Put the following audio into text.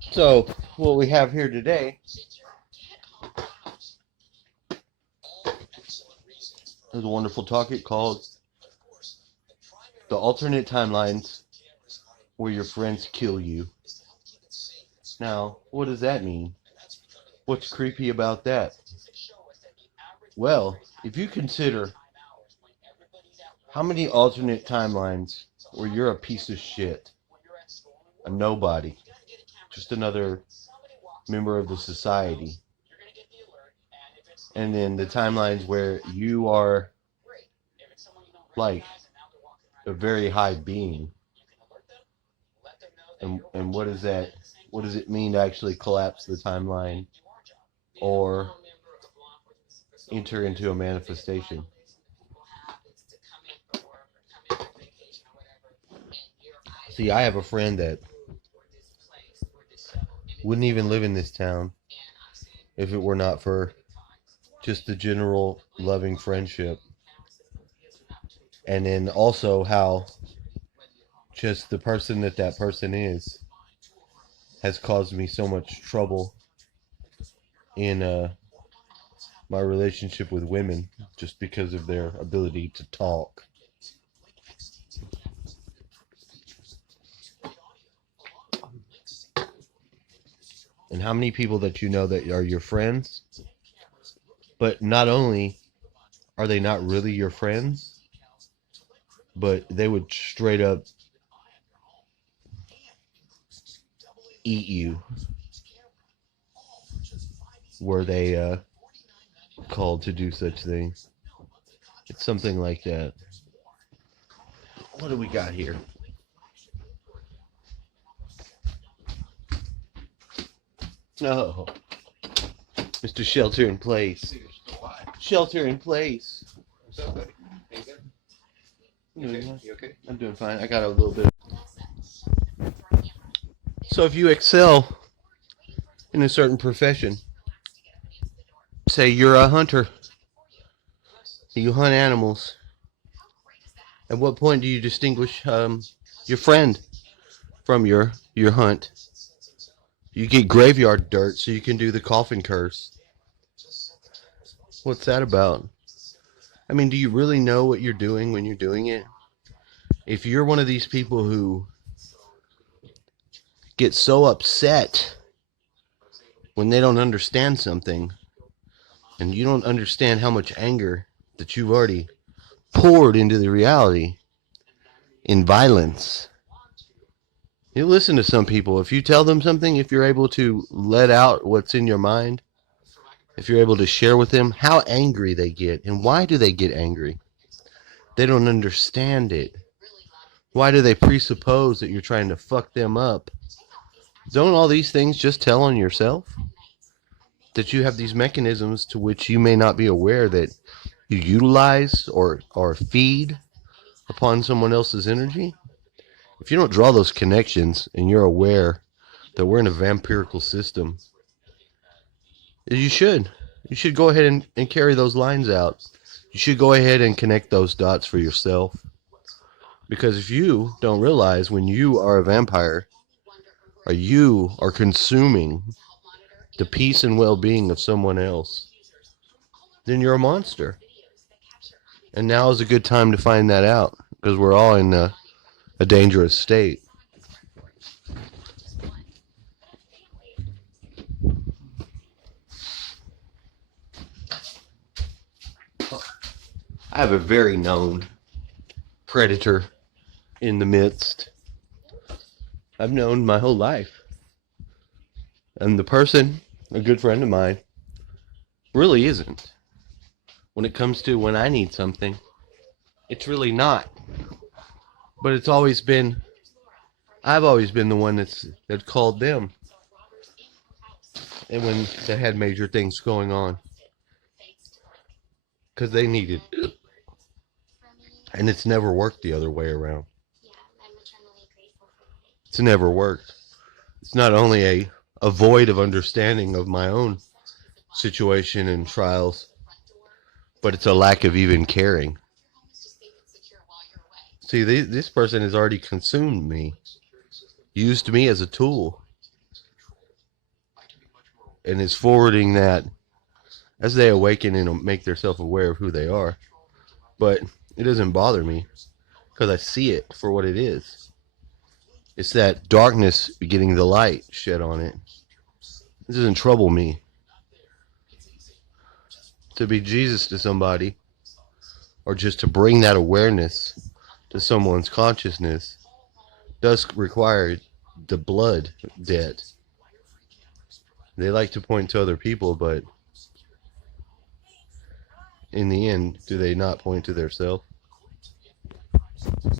So, what we have here today is a wonderful topic called the alternate timelines where your friends kill you. Now, what does that mean? What's creepy about that? Well, if you consider how many alternate timelines where you're a piece of shit, a nobody, just another member of the society, and then the timelines where you are like a very high being, and what is that? What does it mean to actually collapse the timeline or enter into a manifestation? See, I have a friend that wouldn't even live in this town if it were not for just the general loving friendship. And then also how just the person that person is has caused me so much trouble in my relationship with women just because of their ability to talk. And how many people that you know that are your friends, but not only are they not really your friends, but they would straight up eat you were they called to do such things. It's something like that. What do we got here? No. Mr. Shelter in Place. Shelter in Place. What's up, buddy? How you doing? You okay? I'm doing fine. I got a little bit. So if you excel in a certain profession, say you're a hunter, you hunt animals, at what point do you distinguish your friend from your hunt? You get graveyard dirt so you can do the coffin curse. What's that about? I mean, do you really know what you're doing when you're doing it? If you're one of these people who get so upset when they don't understand something, and you don't understand how much anger that you've already poured into the reality in violence. You listen to some people. If you tell them something, if you're able to let out what's in your mind, if you're able to share with them how angry they get, and why do they get angry? They don't understand it. Why do they presuppose that you're trying to fuck them up? Don't all these things just tell on yourself? That you have these mechanisms to which you may not be aware that you utilize or feed upon someone else's energy? If you don't draw those connections and you're aware that we're in a vampirical system, you should go ahead and carry those lines out. You should go ahead and connect those dots for yourself. Because if you don't realize when you are a vampire, or you are consuming the peace and well-being of someone else, then you're a monster. And now is a good time to find that out, because we're all in a dangerous state. I have a very known predator in the midst. I've known my whole life. And the person, a good friend of mine, really isn't. When it comes to when I need something, it's really not. But it's always been, I've always been the one that called them. And when they had major things going on. Because they needed it. And it's never worked the other way around. It's never worked. It's not only a void of understanding of my own situation and trials, but it's a lack of even caring. See, this person has already consumed me, used me as a tool. and is forwarding that as they awaken and make themselves aware of who they are. But it doesn't bother me because I see it for what it is. It's that darkness getting the light shed on it. This doesn't trouble me. To be Jesus to somebody, or just to bring that awareness to someone's consciousness, does require the blood debt. They like to point to other people, but in the end, do they not point to themselves?